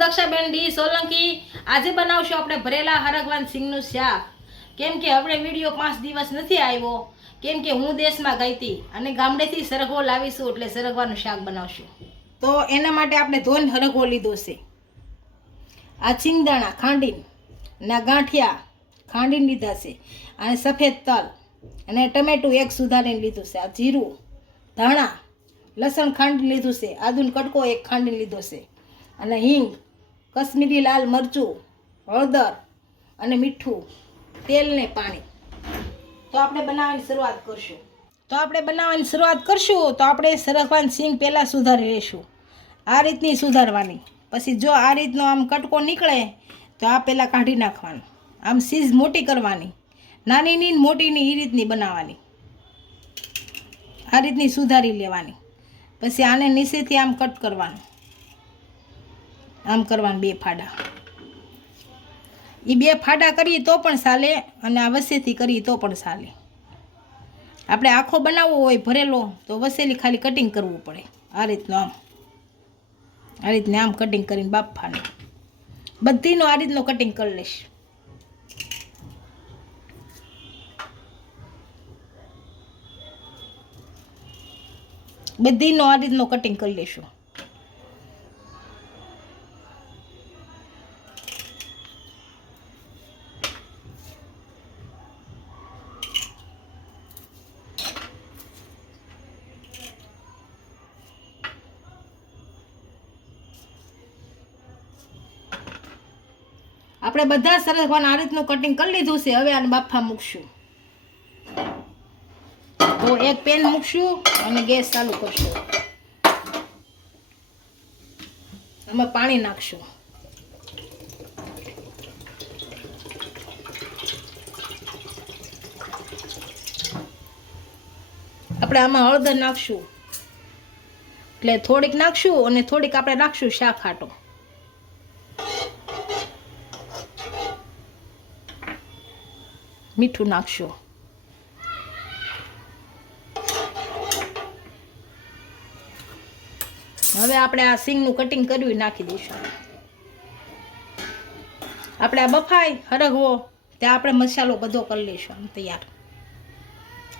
દક્ષાબેન D Solanki. આજે બનાવશું આપણે ભરેલા હરગવાન સિંગનું શાક। કેમ કે આપણે વિડીયો 5 દિવસ નથી આવ્યો, કેમ કે હું દેશમાં ગઈ હતી અને ગામડેથી સરગવો લાવીશું, એટલે સરગવાનું શાક બનાવશું। તો એના માટે આપણે ધોઈને હરગવો લીધો છે। આ સિંગદાણા ખાંડીને ના ગાંઠિયા ખાંડીને લીધા છે, અને સફેદ તલ અને ટમેટું એક સુધારીને લીધું છે। આ જીરું, ધાણા, લસણ ખાંડીને લીધું છે। આદુનો કટકો એક ખાંડીને લીધો છે, અને હિંગ, કશ્મીરી લાલ મરચું, હળદર અને મીઠું, તેલ ને પાણી। તો આપણે બનાવવાની શરૂઆત કરશું। તો આપણે સરગવાની સિંગ પહેલાં સુધારી લઈશું। આ રીતની સુધારવાની, પછી જો આ રીતનો આમ કટકો નીકળે તો આ પહેલાં કાઢી નાખવાનું। આમ સીઝ મોટી કરવાની, નાનીની મોટીની એ રીતની બનાવવાની। આ રીતની સુધારી લેવાની, પછી આને નીચેથી આમ કટ કરવાનું, આમ કરવાનું 2 ફાડા। એ 2 ફાડા કરીએ તો પણ ચાલે, અને આ વચ્ચેથી કરીએ તો પણ ચાલે। આપણે આખો બનાવવો હોય ભરેલો તો વસેલી ખાલી કટિંગ કરવું પડે। આ રીતનું આ રીતને આમ કટિંગ કરીને બાફવાનું। બધીનો આ રીતનો કટિંગ કરી લઈશ। બધીનો આ રીતનો કટિંગ કરી લઈશું। આપણે બધા સરગવાના આ રીતનું કટિંગ કરી લીધું છે। હવે આને બાફા મૂકશું। તો એક પેન મૂકશું અને ગેસ ચાલુ કરશું। આમાં પાણી નાખશું। આપણે આમાં હળદર નાખશું, એટલે થોડીક નાખશું અને થોડીક આપણે નાખશું શાક હાટો। મીઠું નાખશું। હવે આપણે આ સિંગનું કટિંગ કર્યું નાખી દઈશું। આપણે આ બફાઈ હરગવો ત્યાં આપણે મસાલો બધો કરી લઈશું આમ તૈયાર।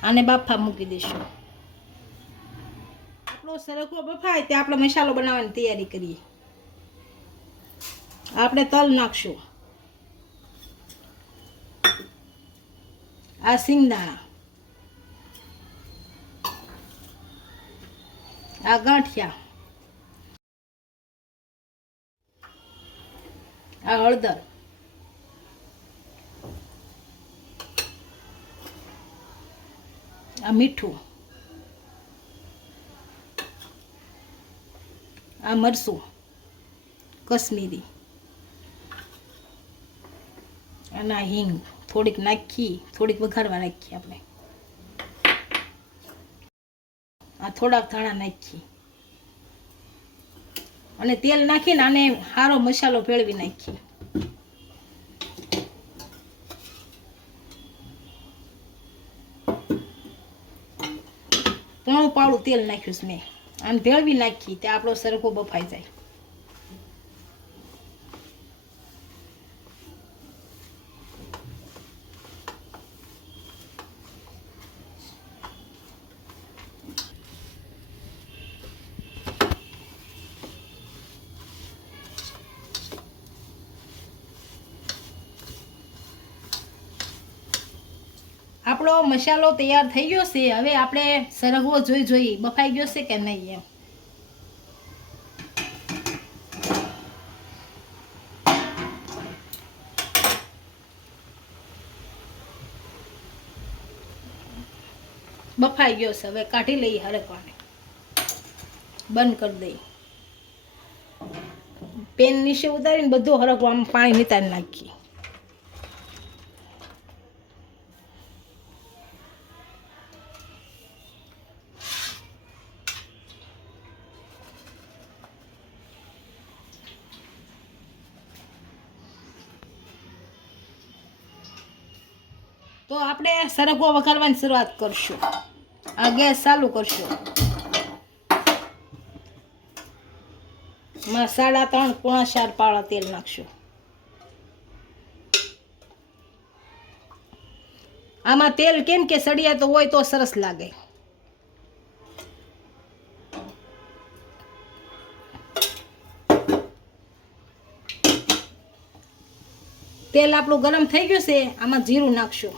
આને બાફા મૂકી દઈશું। આપણો સરગવો બફાય ત્યાં આપણે મસાલો બનાવવાની તૈયારી કરીએ। આપણે તલ નાખશું, આ સિંગદાણા, આ ગાંઠિયા, આ હળદર, આ મીઠું, આ મરચું કશ્મીરી, અને આ હિંગ થોડીક નાખી, થોડીક વઘારવા નાખીએ આપણે। આ થોડાક ધાણા નાખી અને તેલ નાખીને આને સારો મસાલો ભેળવી નાખીએ। પોણું પાવડું તેલ નાખ્યું છે મેં। આને ભેળવી નાખી તે આપણો સરગવો બફાઈ જાય। આપણો મસાલો તૈયાર થઈ ગયો છે। હવે આપણે સરગવો જોઈ બફાઈ ગયો છે કે નહીં એમ। બફાઈ ગયો છે, હવે કાઢી લઈએ હરગવાને, બંધ કરી દઈએ। પેન નીચે ઉતારીને બધો હરગવો આમ પાણી નીતારી નાખીએ। તો આપણે સરગવો વઘારવાની શરૂઆત કરશું। આ ગેસ ચાલુ કરશું। માં 3.5 પોણા 4 પાળા તેલ નાખશું. આમાં તેલ કેમ કે સળિયા તો હોય તો સરસ લાગે. તેલ આપણું ગરમ થઈ ગયું છે. આમાં જીરું નાખશું.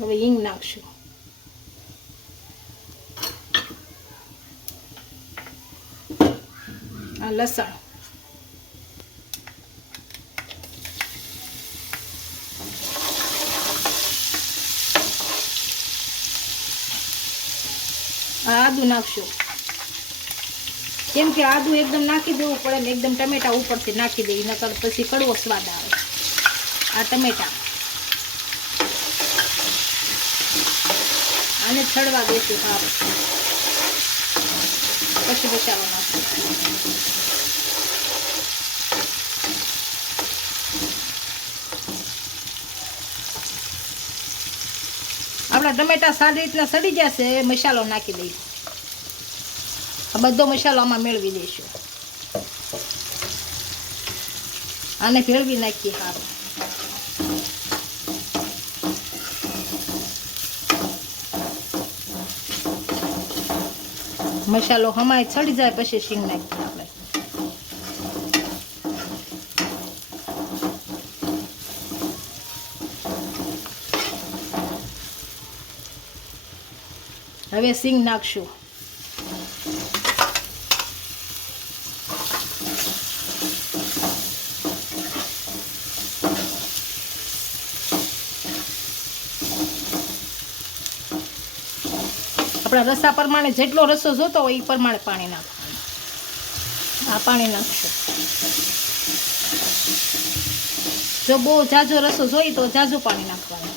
હવે હિંગ નાખશું. આ લસણ, આદુ નાખશું. કેમ કે આદુ એકદમ નાખી દેવું પડે ને એકદમ ટમેટા ઉપરથી નાખી દેવી, નકર પછી કડવો સ્વાદ આવે. આ ટમેટા આને છડવા દેશું સારું, પછી બચાવવા નાખશું. આપણા ટમેટા સારી રીતના સડી જશે. મસાલો નાખી દઈશું. આ બધો મસાલો આમાં મેળવી દઈશું. આને ભેળવી નાખીએ સારું. મસાલો હમાય ચડી જાય પછી શીંગ નાખીએ આપણે. હવે સિંગ નાખશું. આપણા રસા પ્રમાણે જેટલો રસો જોતો હોય એ પ્રમાણે પાણી નાખવાનું. આ પાણી નાખશું. જો બહુ ઝાઝો રસો જોઈએ તો ઝાઝું પાણી નાખવાનું.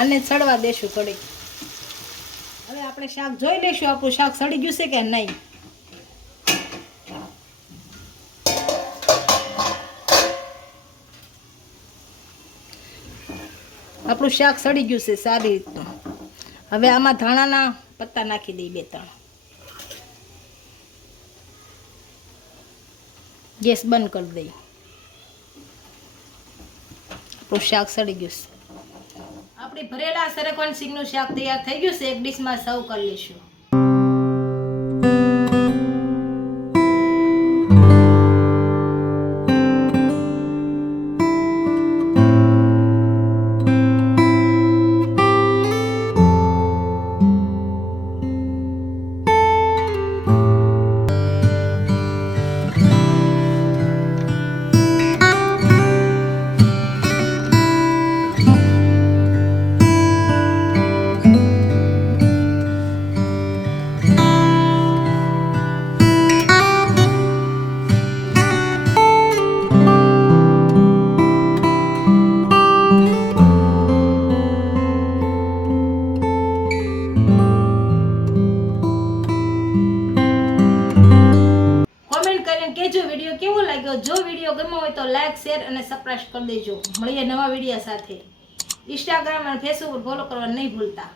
આને સડવા દેશું કડી. હવે આપણે શાક જોઈ લઈશું આપણું શાક સડી ગયું છે કે નહીં. આપણું શાક સડી ગયું છે સારી રીતનું. હવે આમાં ધાણાના પત્તા નાખી દઈએ 2-3. ગેસ બંધ કરી દઈએ. આપણું શાક સડી ગયું છે. આપણે ભરેલા સરગવાની સિંગનું શાક તૈયાર થઈ ગયું છે. એક ડીશમાં સર્વ કરી લઈશું. કેજો વિડીયો કેવો લાગ્યો. જો વિડીયો ગમ્યો હોય તો લાઈક, શેર અને સબસ્ક્રાઇબ કરી દેજો. મળીએ નવા વિડીયો સાથે. ઇન્સ્ટાગ્રામ અને ફેસબુક પર ફોલો કરવા નહીં ભૂલતા.